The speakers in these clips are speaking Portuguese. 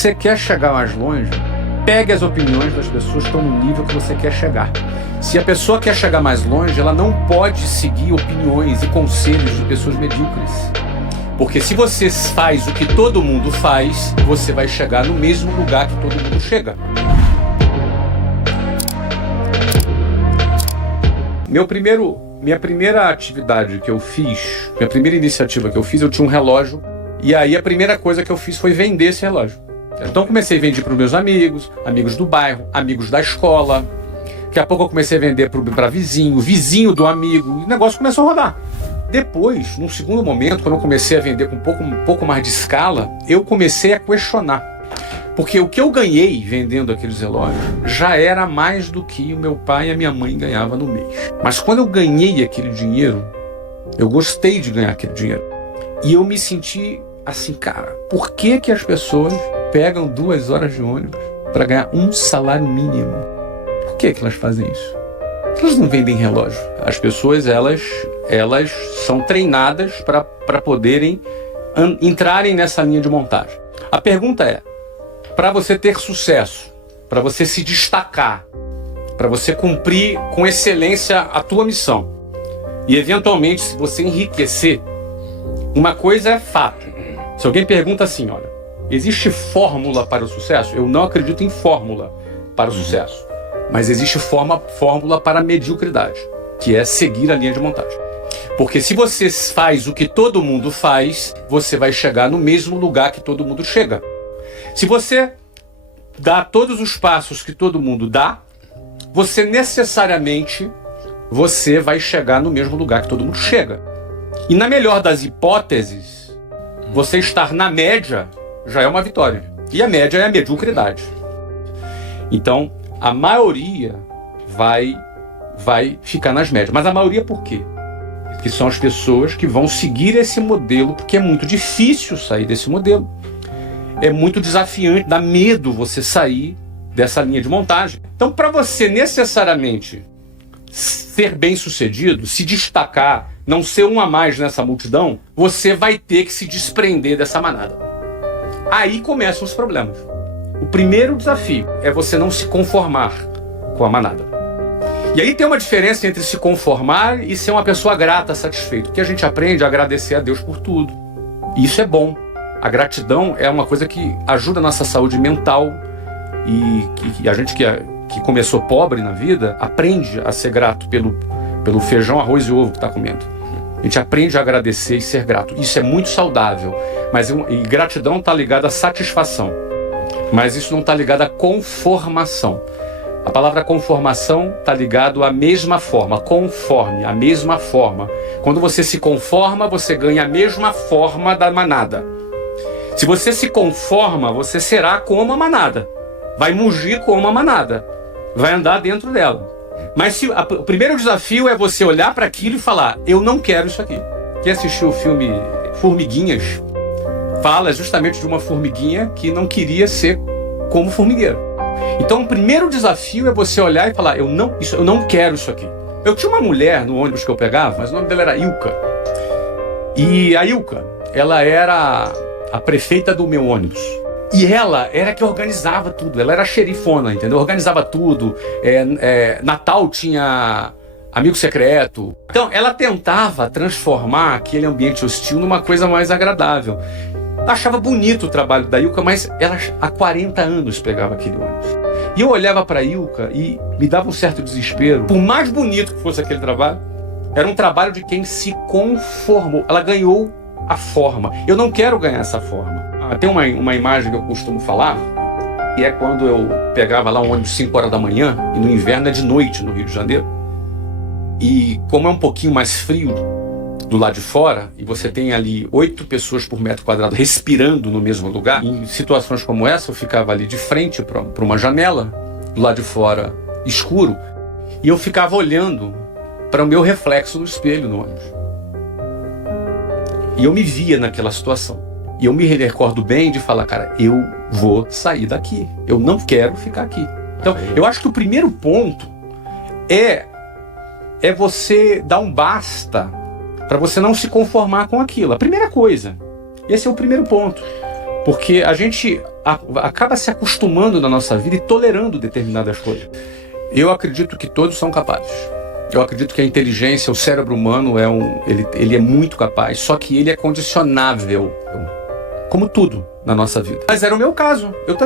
Você quer chegar mais longe, pegue as opiniões das pessoas que estão no nível que você quer chegar. Se a pessoa quer chegar mais longe, ela não pode seguir opiniões e conselhos de pessoas medíocres. Porque se você faz o que todo mundo faz, você vai chegar no mesmo lugar que todo mundo chega. Minha primeira atividade que eu fiz, minha primeira iniciativa que eu fiz, eu tinha um relógio. E aí a primeira coisa que eu fiz foi vender esse relógio. Então comecei a vender para os meus amigos, amigos do bairro, amigos da escola. Daqui a pouco eu comecei a vender para vizinho do amigo. E o negócio começou a rodar. Depois, num segundo momento, quando eu comecei a vender com um pouco mais de escala, eu comecei a questionar. Porque o que eu ganhei vendendo aqueles relógios já era mais do que o meu pai e a minha mãe ganhavam no mês. Mas quando eu ganhei aquele dinheiro, eu gostei de ganhar aquele dinheiro. E eu me senti assim, cara, por que que as pessoas pegam 2 horas de ônibus para ganhar um salário mínimo? Por que que elas fazem isso? Elas não vendem relógio. As pessoas, elas são treinadas para poderem entrarem nessa linha de montagem. A pergunta é, para você ter sucesso, para você se destacar, para você cumprir com excelência a tua missão e eventualmente se você enriquecer, uma coisa é fato. Se alguém pergunta assim, olha, existe fórmula para o sucesso? Eu não acredito em fórmula para o sucesso, mas existe fórmula para a mediocridade, que é seguir a linha de montagem. Porque se você faz o que todo mundo faz, você vai chegar no mesmo lugar que todo mundo chega. Se você dá todos os passos que todo mundo dá, você necessariamente vai chegar no mesmo lugar que todo mundo chega. E na melhor das hipóteses, você estar na média já é uma vitória. E a média é a mediocridade. Então, a maioria vai ficar nas médias. Mas a maioria por quê? Porque são as pessoas que vão seguir esse modelo, porque é muito difícil sair desse modelo. É muito desafiante, dá medo você sair dessa linha de montagem. Então, para você necessariamente ser bem-sucedido, se destacar, não ser um a mais nessa multidão, você vai ter que se desprender dessa manada. Aí começam os problemas. O primeiro desafio é você não se conformar com a manada. E aí tem uma diferença entre se conformar e ser uma pessoa grata, satisfeita. Porque a gente aprende a agradecer a Deus por tudo. E isso é bom. A gratidão é uma coisa que ajuda a nossa saúde mental e que a gente que começou pobre na vida aprende a ser grato pelo feijão, arroz e ovo que está comendo. A gente aprende a agradecer e ser grato. Isso é muito saudável. E gratidão está ligada à satisfação. Mas isso não está ligado à conformação. A palavra conformação está ligado à mesma forma. Conforme, a mesma forma. Quando você se conforma, você ganha a mesma forma da manada. Se você se conforma, você será como a manada. Vai mugir como a manada. Vai andar dentro dela. Mas o primeiro desafio é você olhar para aquilo e falar, eu não quero isso aqui. Quem assistiu o filme Formiguinhas, fala justamente de uma formiguinha que não queria ser como formigueiro. Então o primeiro desafio é você olhar e falar, eu não quero isso aqui. Eu tinha uma mulher no ônibus que eu pegava, mas o nome dela era Ilka. E a Ilka, ela era a prefeita do meu ônibus. E ela era que organizava tudo, ela era a xerifona, entendeu? Organizava tudo, Natal tinha amigo secreto. Então, ela tentava transformar aquele ambiente hostil numa coisa mais agradável. Achava bonito o trabalho da Ilka, mas ela há 40 anos pegava aquele ônibus. E eu olhava para a Ilka e me dava um certo desespero. Por mais bonito que fosse aquele trabalho, era um trabalho de quem se conformou. Ela ganhou a forma. Eu não quero ganhar essa forma. Tem uma imagem que eu costumo falar, que é quando eu pegava lá um ônibus 5 horas da manhã, e no inverno é de noite no Rio de Janeiro. E como é um pouquinho mais frio do lado de fora, e você tem ali 8 pessoas por metro quadrado respirando no mesmo lugar, em situações como essa eu ficava ali de frente para uma janela, do lado de fora escuro, e eu ficava olhando para o meu reflexo no espelho no ônibus. E eu me via naquela situação. E eu me recordo bem de falar, cara, eu vou sair daqui. Eu não quero ficar aqui. Então, eu acho que o primeiro ponto é você dar um basta para você não se conformar com aquilo. A primeira coisa. Esse é o primeiro ponto. Porque a gente acaba se acostumando na nossa vida e tolerando determinadas coisas. Eu acredito que todos são capazes. Eu acredito que a inteligência, o cérebro humano, ele é muito capaz, só que ele é condicionável, como tudo na nossa vida. Mas era o meu caso. Eu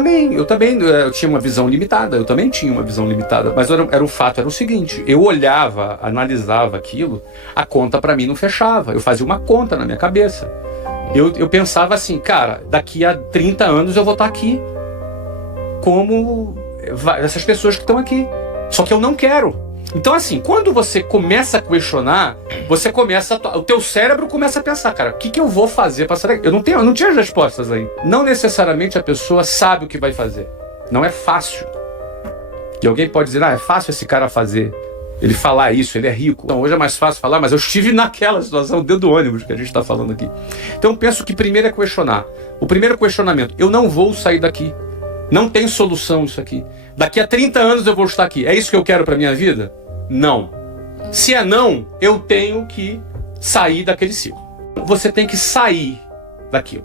tinha uma visão limitada, eu também tinha uma visão limitada, mas o fato era o seguinte, eu olhava, analisava aquilo, a conta para mim não fechava, eu fazia uma conta na minha cabeça. Eu pensava assim, cara, daqui a 30 anos eu vou estar aqui, como essas pessoas que estão aqui, só que eu não quero. Então, assim, quando você começa a questionar, o teu cérebro começa a pensar, cara, o que eu vou fazer para sair daqui? Eu não tinha as respostas aí. Não necessariamente a pessoa sabe o que vai fazer. Não é fácil. E alguém pode dizer, é fácil esse cara fazer. Ele falar isso, ele é rico. Então, hoje é mais fácil falar, mas eu estive naquela situação dentro do ônibus que a gente está falando aqui. Então, eu penso que primeiro é questionar. O primeiro questionamento, eu não vou sair daqui. Não tem solução isso aqui. Daqui a 30 anos eu vou estar aqui. É isso que eu quero para minha vida? Não. Se é não, eu tenho que sair daquele ciclo. Você tem que sair daquilo.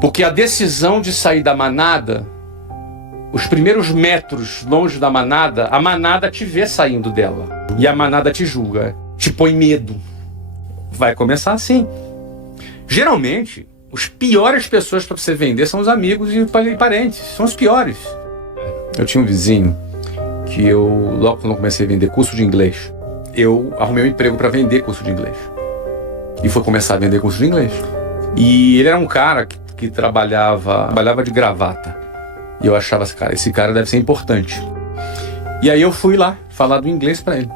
Porque a decisão de sair da manada, os primeiros metros longe da manada, a manada te vê saindo dela. E a manada te julga, te põe medo. Vai começar assim. Geralmente, as piores pessoas para você vender são os amigos e parentes. São os piores. Eu tinha um vizinho que logo quando eu comecei a vender curso de inglês, eu arrumei um emprego para vender curso de inglês. E foi começar a vender curso de inglês. E ele era um cara que trabalhava de gravata. E eu achava assim, cara, esse cara deve ser importante. E aí eu fui lá falar do inglês para ele.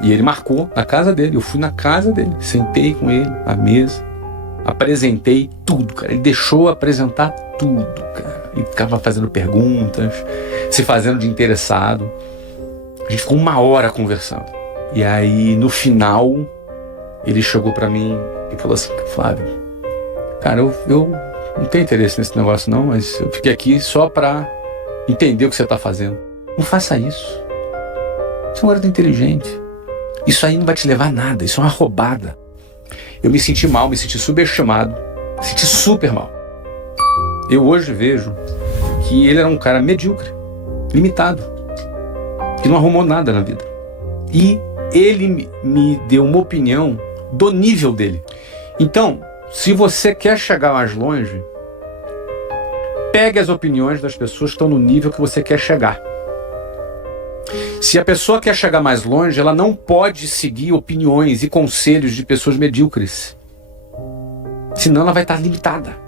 E ele marcou na casa dele. Eu fui na casa dele, sentei com ele à mesa, apresentei tudo, cara. Ele deixou apresentar tudo, cara. E ficava fazendo perguntas, se fazendo de interessado. A gente ficou 1 hora conversando. E aí, no final, ele chegou pra mim e falou assim, Flávio, cara, eu não tenho interesse nesse negócio não, mas eu fiquei aqui só pra entender o que você tá fazendo. Não faça isso. Você é um garoto inteligente. Isso aí não vai te levar a nada, isso é uma roubada. Eu me senti mal, me senti subestimado, me senti super mal. Eu hoje vejo que ele era um cara medíocre, limitado, que não arrumou nada na vida. E ele me deu uma opinião do nível dele. Então, se você quer chegar mais longe, pegue as opiniões das pessoas que estão no nível que você quer chegar. Se a pessoa quer chegar mais longe, ela não pode seguir opiniões e conselhos de pessoas medíocres. Senão ela vai estar limitada.